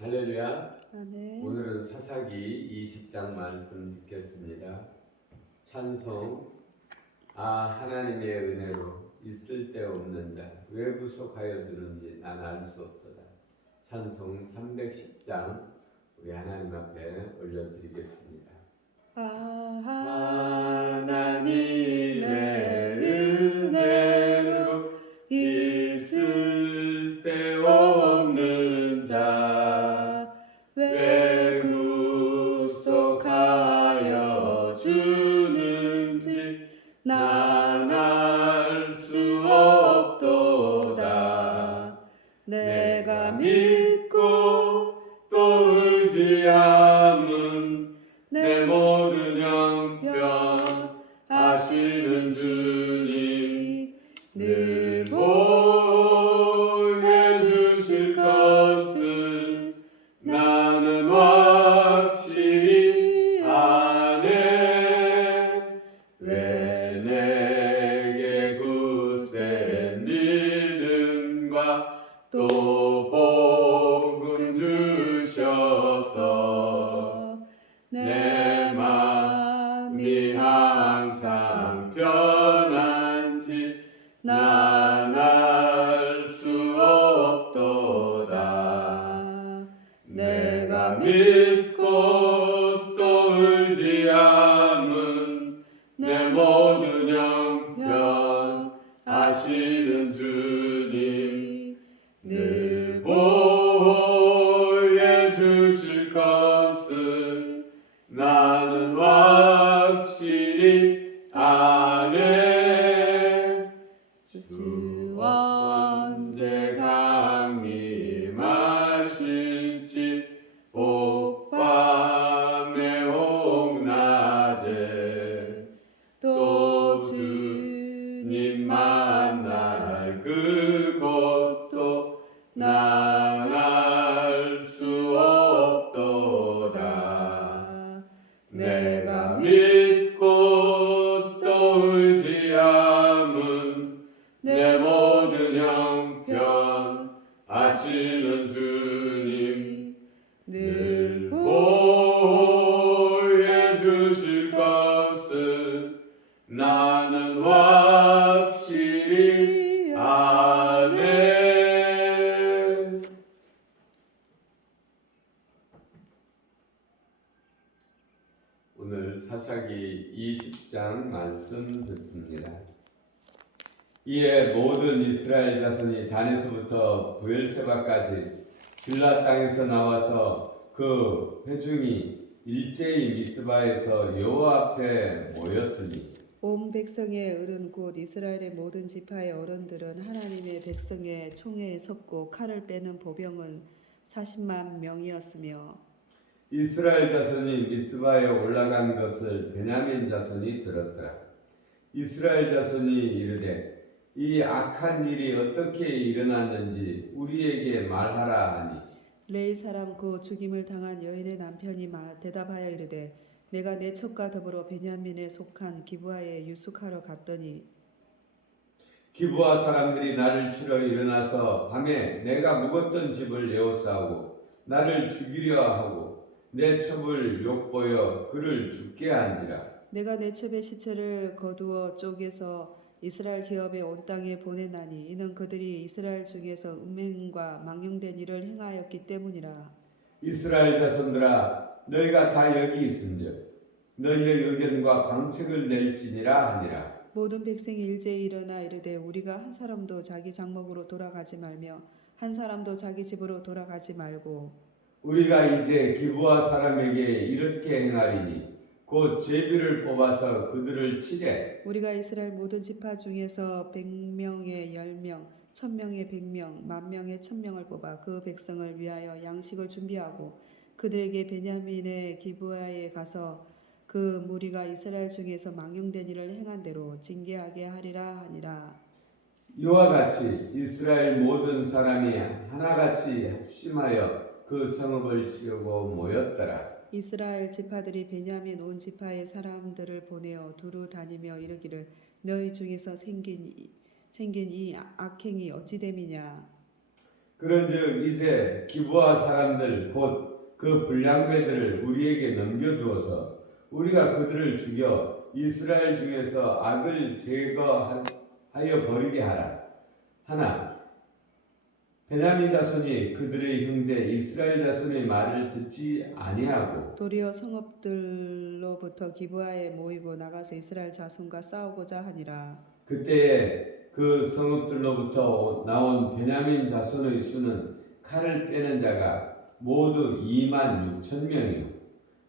할렐루야. 아멘. 오늘은 사사기 20장 말씀 듣겠습니다. 찬송. 하나님의 은혜로 있을 데 없는 자 왜 구속하여 두는지 난 알 수 없도다. 찬송 310장 우리 하나님 앞에 올려드리겠습니다. 하나님의 은혜로 있을 데 없는 자 왜 구속하여 주는지 난 알 수 없도다. 내가 믿고 또 의지함은 내 모든 형편 아시는 주님 늘 보호해 주실 것을 나는 확실히 아네. 왜 내게 굳센 믿음과 또 복음 주셔서 내 마음이 항상 편한지 난 알 수 없도다. 내가 믿고 또 의지함은 내 모든 형편 아시는 주님 늘 보호해 주실 것을 나는 확실히 아네. 주 언제 강림하실지 옥밤에 옥낮에 또 주님 만날 그곳도 난 알 수 없도다. 내가 믿고 또 의지함은 내 모든 형편 아시는 주님 늘 보호해 주실 것을 나는 확실히 아네. 오늘 사사기 20장 말씀 듣습니다. 이에 모든 이스라엘 자손이 단에서부터 브엘세바까지 줄라 땅에서 나와서 그 회중이 일제히 미스바에서 여호와 앞에 모였으니 온 백성의 어른 곧 이스라엘의 모든 지파의 어른들은 하나님의 백성의 총회에 섰고 칼을 빼는 보병은 40만 명이었으며 이스라엘 자손이 미스바에 올라간 것을 베냐민 자손이 들었더라. 이스라엘 자손이 이르되 이 악한 일이 어떻게 일어났는지 우리에게 말하라 하니 레이 사람 그 죽임을 당한 여인의 남편이 대답하여 이르되 내가 내 첩과 더불어 베냐민에 속한 기브아에 유숙하러 갔더니 기브아 사람들이 나를 치러 일어나서 밤에 내가 묵었던 집을 에워싸고 나를 죽이려 하고 내 첩을 욕보여 그를 죽게 한지라. 내가 내 첩의 시체를 거두어 쪼개서 이스라엘 기업에 온 땅에 보내나니 이는 그들이 이스라엘 중에서 음행과 망령된 일을 행하였기 때문이라. 이스라엘 자손들아 너희가 다 여기 있은즉 너희의 의견과 방책을 낼지니라 하니라. 모든 백성이 일제히 일어나 이르되 우리가 한 사람도 자기 장막으로 돌아가지 말며 한 사람도 자기 집으로 돌아가지 말고 우리가 이제 기브아 사람에게 이렇게 행하리니 곧 제비를 뽑아서 그들을 치되 우리가 이스라엘 모든 지파 중에서 100명에 10명 1000명에 100명 10,000명에 1000명을 뽑아 그 백성을 위하여 양식을 준비하고 그들에게 베냐민의 기브아에 가서 그 무리가 이스라엘 중에서 망령된 일을 행한 대로 징계하게 하리라 하니라. 이와 같이 이스라엘 모든 사람이 하나같이 합심하여 그 성읍을 치려고 모였더라. 이스라엘 지파들이 베냐민 온 지파의 사람들을 보내어 두루 다니며 이르기를 너희 중에서 생긴 이 악행이 어찌 됨이냐. 그런즉 이제 기브아 사람들 곧 그 불량배들을 우리에게 넘겨주어서 우리가 그들을 죽여 이스라엘 중에서 악을 제거하여 버리게 하나 베냐민 자손이 그들의 형제 이스라엘 자손의 말을 듣지 아니하고 도리어 성읍들로부터 기브아에 모이고 나가서 이스라엘 자손과 싸우고자 하니라. 그때에 그 성읍들로부터 나온 베냐민 자손의 수는 칼을 빼는 자가 모두 2만 6천 명이요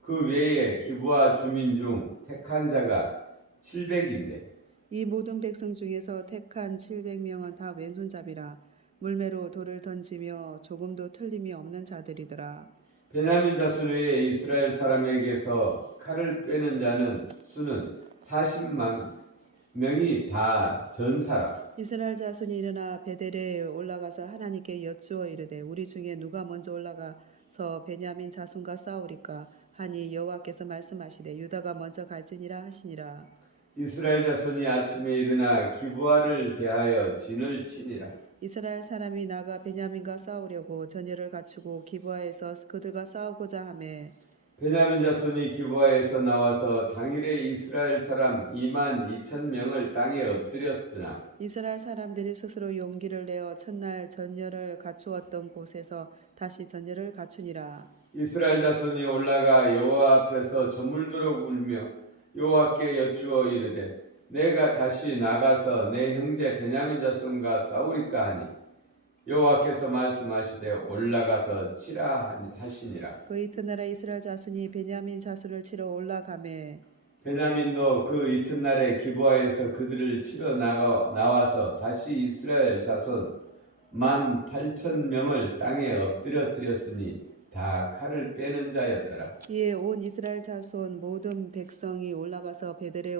그 외에 기브아 주민 중 택한 자가 700인데 이 모든 백성 중에서 택한 700명은 다 왼손잡이라 물매로 돌을 던지며 조금도 틀림이 없는 자들이더라. 베냐민 자손 외에 이스라엘 사람에게서 칼을 빼는 자는 수는 40만 명이 다 전사라. 이스라엘 자손이 일어나 베델에 올라가서 하나님께 여쭈어 이르되 우리 중에 누가 먼저 올라가서 베냐민 자손과 싸우리까 하니 여호와께서 말씀하시되 유다가 먼저 갈지니라 하시니라. 이스라엘 자손이 아침에 일어나 기브아를 대하여 진을 치니라. 이스라엘 사람이 나가 베냐민과 싸우려고 전열을 갖추고 기브아에서 그들과 싸우고자 하매 베냐민 자손이 기브아에서 나와서 당일에 이스라엘 사람 2만 2천 명을 땅에 엎드렸으나 이스라엘 사람들이 스스로 용기를 내어 첫날 전열을 갖추었던 곳에서 다시 전열을 갖추니라. 이스라엘 자손이 올라가 여호와 앞에서 저물도록 울며 여호와께 여쭈어 이르되 내가 다시 나가서 내 형제 베냐민 자손과 싸우리까 하니 여호와께서 말씀하시되 올라가서 치라 하시니라. 그 이튿날에 이스라엘 자손이 베냐민 자손을 치러 올라가매 베냐민도 그 이튿날에 기브아에서 그들을 치러 나와서 다시 이스라엘 자손 18,000명을 땅에 엎드렸으니 다 칼을 빼는 자였더라. 이에 온 이스라엘 자손 모든 백성이 올라가서 베델에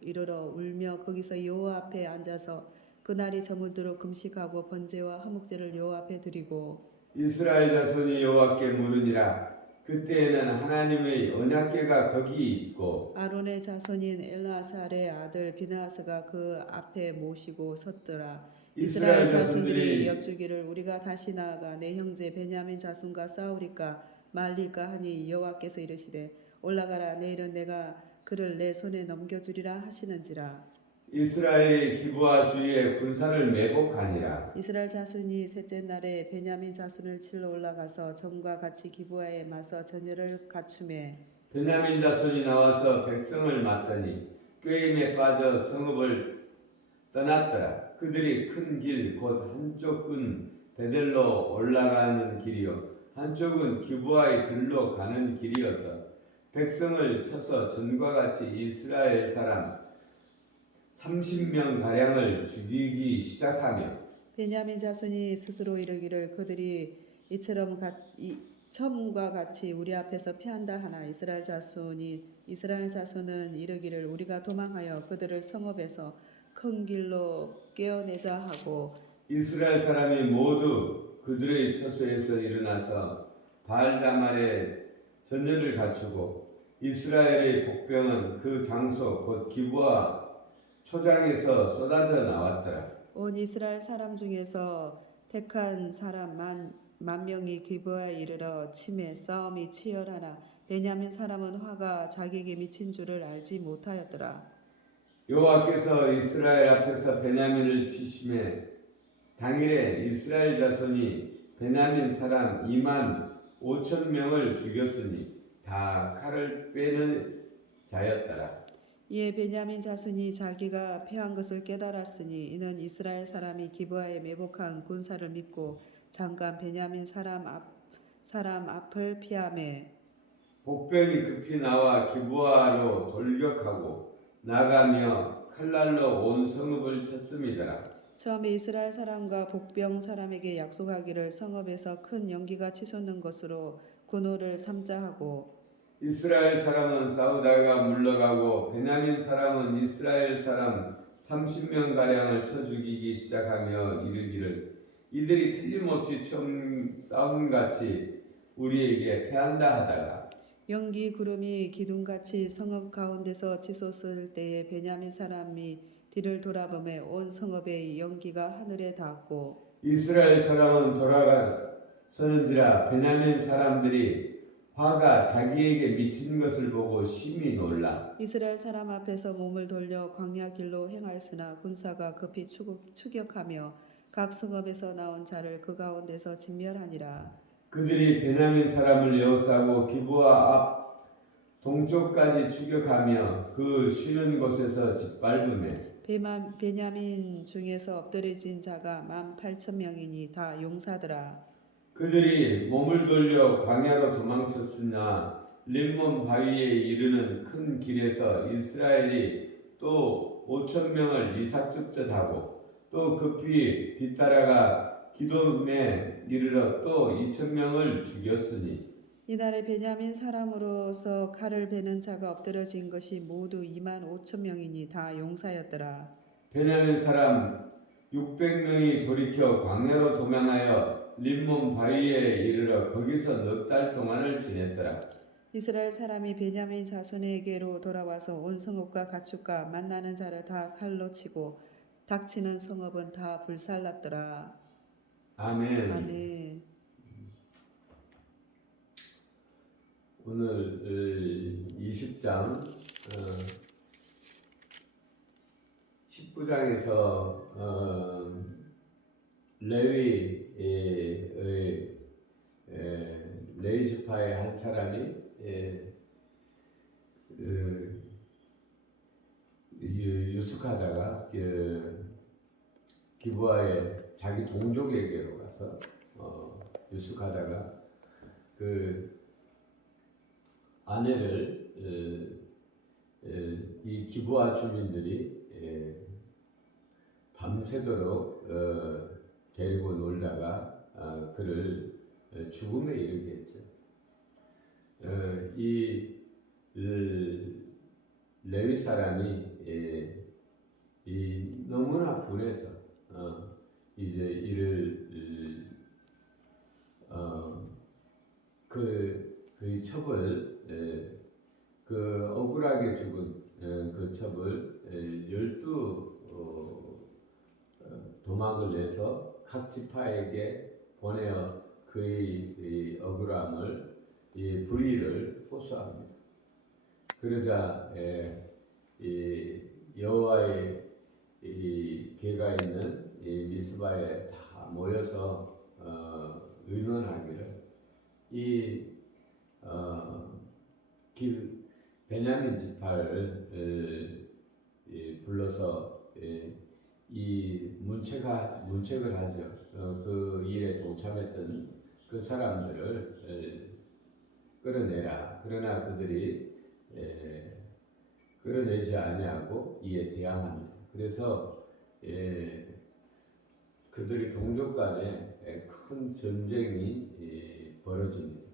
이르러 울며 거기서 여호와 앞에 앉아서 그날이 저물도록 금식하고 번제와 화목제를 여호와 앞에 드리고 이스라엘 자손이 여호와께 물으니라. 그때에는 하나님의 언약궤가 거기 있고 아론의 자손인 엘라살의 아들 비나하스가 그 앞에 모시고 섰더라. 이스라엘 자손들이 여쭈기를 우리가 다시 나아가 내 형제 베냐민 자손과 싸우리까 말리까 하니 여호와께서 이르시되 올라가라 내일은 내가 그를 내 손에 넘겨주리라 하시는지라. 이스라엘이 기브아 주위에 군사를 매복하니라. 이스라엘 자손이 셋째 날에 베냐민 자손을 치러 올라가서 전과 같이 기브아에 맞서 전열을 갖추매 베냐민 자손이 나와서 백성을 맞더니 꾀임에 빠져 성읍을 떠났더라. 그들이 큰 길 곧 한쪽은 베델로 올라가는 길이요 한쪽은 기브아의 들로 가는 길이어서 백성을 쳐서 전과 같이 이스라엘 사람 30명 가량을 죽이기 시작하며 베냐민 자손이 스스로 이르기를 그들이 처음과 같이 우리 앞에서 패한다 하나 이스라엘 자손은 이르기를 우리가 도망하여 그들을 성읍에서 큰 길로 깨어내자 하고 이스라엘 사람이 모두 그들의 처소에서 일어나서 바알다말에 전열을 갖추고 이스라엘의 복병은 그 장소 곧 기브아 초장에서 쏟아져 나왔더라. 온 이스라엘 사람 중에서 택한 사람 만 명이 기브아에 이르러 치매 싸움이 치열하나 베냐민 사람은 화가 자기에게 미친 줄을 알지 못하였더라. 여호와께서 이스라엘 앞에서 베냐민을 치심에 당일에 이스라엘 자손이 베냐민 사람 2만 5천 명을 죽였으니 다 칼을 빼는 자였더라. 이에 베냐민 자손이 자기가 패한 것을 깨달았으니 이는 이스라엘 사람이 기브아에 매복한 군사를 믿고 잠깐 베냐민 사람 앞을 피하매 복병이 급히 나와 기브아로 돌격하고 나가며 칼날로 온 성읍을 쳤음이더라. 처음에 이스라엘 사람과 복병 사람에게 약속하기를 성읍에서 큰 연기가 치솟는 것으로 군호를 삼자 하고 이스라엘 사람은 싸우다가 물러가고 베냐민 사람은 이스라엘 사람 30명 가량을 쳐 죽이기 시작하며 이르기를 이들이 틀림없이 처음 싸움같이 우리에게 패한다 하다가 연기 구름이 기둥같이 성읍 가운데서 치솟을 때에 베냐민 사람이 뒤를 돌아보매 온 성읍의 연기가 하늘에 닿았고 이스라엘 사람은 돌아서는지라 베냐민 사람들이 화가 자기에게 미친 것을 보고 심히 놀라. 이스라엘 사람 앞에서 몸을 돌려 광야 길로 행하였으나 군사가 급히 추격하며 각 성읍에서 나온 자를 그 가운데서 진멸하니라. 그들이 베냐민 사람을 에워싸고 기브아 앞 동쪽까지 추격하며 그 쉬는 곳에서 짓밟으매 베냐민 중에서 엎드려진 자가 18,000명이니 다 용사더라. 그들이 몸을 돌려 광야로 도망쳤으나 림몬 바위에 이르는 큰 길에서 이스라엘이 또 5,000명을 이삭줍듯 하고 또 급히 뒤따라가 기돔에 이르러 또 2,000명을 죽였으니 이날에 베냐민 사람으로서 칼을 베는 자가 엎드러진 것이 모두 25,000명이니 다 용사였더라. 베냐민 사람 600명이 돌이켜 광야로 도망하여 림몬 바위에 이르러 거기서 넉 달 동안을 지냈더라. 이스라엘 사람이 베냐민 자손에게로 돌아와서 온 성읍과 가축과 만나는 자를 다 칼로 치고 닥치는 성읍은 다 불살랐더라. 아멘. 아멘. 오늘 20장 19장에서 레위 지파의 한 사람이 유숙하다가 기브아의 자기 동족에게로 가서 유숙하다가 그 아내를 이 기브아 주민들이 밤새도록 데리고 놀다가 그를 죽음에 이르게 했죠. 이 레위 사람이 너무나 분해서 이제 이를 그 첩을 그 억울하게 죽은 그 첩을 12 도막을 내서 각 지파에게 보내어 그의 억울함을 불의를 호소합니다. 그러자 여호와의 궤가 있는 미스바에 다 모여서 의논하기를 베냐민 지파를 불러서 이 문책을 하죠. 그 일에 동참했던 그 사람들을 끌어내라. 그러나 그들이 끌어내지 아니하고 이에 대항합니다. 그래서 그들이 동족 간에 큰 전쟁이 벌어집니다.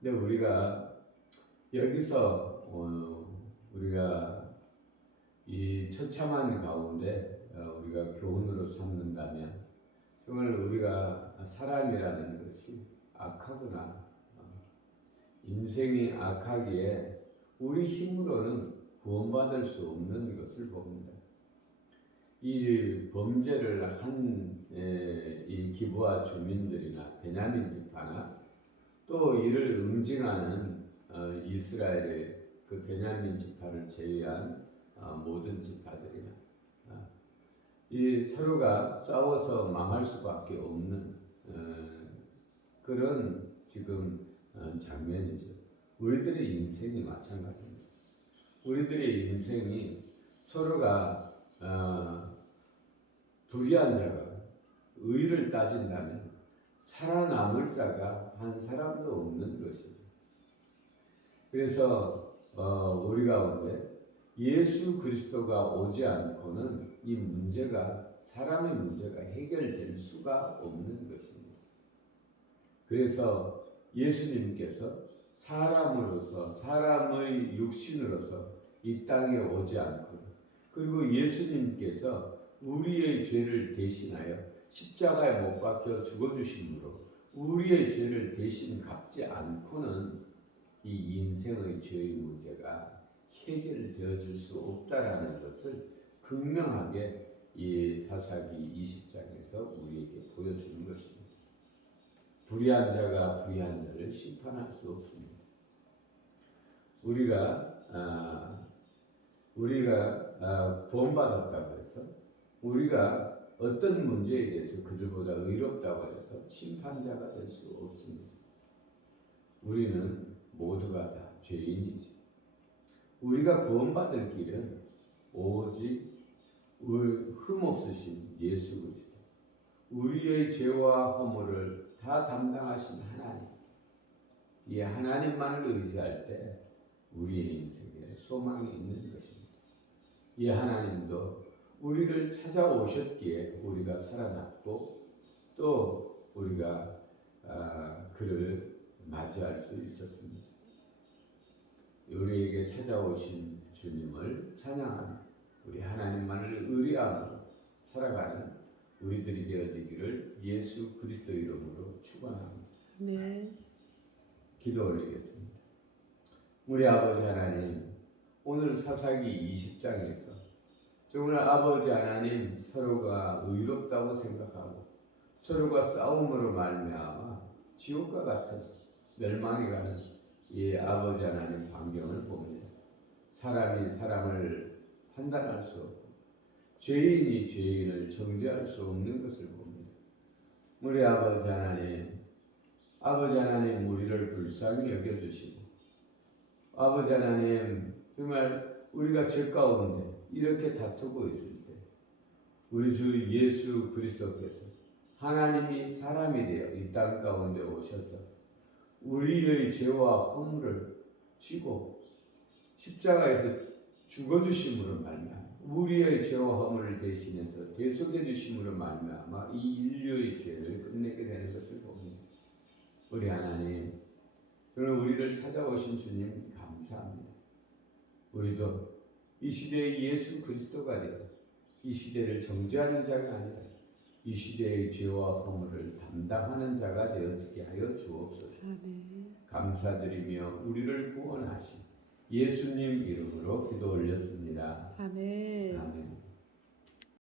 근데 우리가 여기서 우리가 이 처참한 가운데 우리가 교훈으로 삼는다면 정말 우리가 사람이라는 것이 악하구나. 인생이 악하기에 우리 힘으로는 구원받을 수 없는 것을 봅니다. 이 범죄를 한 이 기브아 주민들이나 베냐민 지파나 또 이를 응징하는 이스라엘의 그 베냐민 지파를 제외한 모든 지파들이나 이 서로가 싸워서 망할 수밖에 없는 그런 지금 장면이죠. 우리들의 인생이 마찬가지입니다. 우리들의 인생이 서로가 불의한 자가 의를 따진다면 살아남을 자가 한 사람도 없는 것이죠. 그래서 우리 가운데 예수 그리스도가 오지 않고는 이 문제가 사람의 문제가 해결될 수가 없는 것입니다. 그래서 예수님께서 사람으로서 사람의 육신으로서 이 땅에 오지 않고 그리고 예수님께서 우리의 죄를 대신하여 십자가에 못 박혀 죽어주심으로 우리의 죄를 대신 갚지 않고는 이 인생의 죄의 문제가 해결되어질 수 없다라는 것을 극명하게 이 사사기 20장에서 우리에게 보여주는 것입니다. 불의한 자가 불의한 자를 심판할 수 없습니다. 우리가 구원받았다고 해서 우리가 어떤 문제에 대해서 그들보다 의롭다고 해서 심판자가 될 수 없습니다. 우리는 모두가 다 죄인이지. 우리가 구원받을 길은 오직 흠없으신 예수 그리스도, 우리의 죄와 허물을 다 담당하신 하나님, 이 하나님만을 의지할 때 우리의 인생에 소망이 있는 것입니다. 이 하나님도 우리를 찾아오셨기에 우리가 살아났고 또 우리가 그를 맞이할 수 있었습니다. 우리에게 찾아오신 주님을 찬양하며 우리 하나님만을 의뢰하며 살아가는 우리들이 되어지기를 예수 그리스도 이름으로 축원합니다. 네. 기도 올리겠습니다. 우리 아버지 하나님, 오늘 사사기 20장에서 정말 아버지 하나님 서로가 의롭다고 생각하고 서로가 싸움으로 말미암아 지옥과 같은 멸망에 가는 이 아버지 하나님 광경을 봅니다. 사람이 사람을 판단할 수 없고 죄인이 죄인을 정죄할 수 없는 것을 봅니다. 우리 아버지 하나님 우리를 불쌍히 여겨주시고 아버지 하나님 정말 우리가 죄 가운데 이렇게 다투고 있을 때 우리 주 예수 그리스도께서 하나님이 사람이 되어 이 땅 가운데 오셔서 우리의 죄와 허물을 지고 십자가에서 죽어주심으로 말미암아 우리의 죄와 허물을 대신해서 대속해 주심으로 말미암아 이 인류의 죄를 끝내게 되는 것을 봅니다. 우리 하나님, 저는 우리를 찾아오신 주님 감사합니다. 우리도 이 시대의 예수 그리스도가 되어 이 시대를 정죄하는 자가 아니라 이 시대의 죄와 허물을 담당하는 자가 되어지게 하여 주옵소서. 아멘. 감사드리며 우리를 구원하신 예수님 이름으로 기도 올렸습니다. 아멘. 아멘.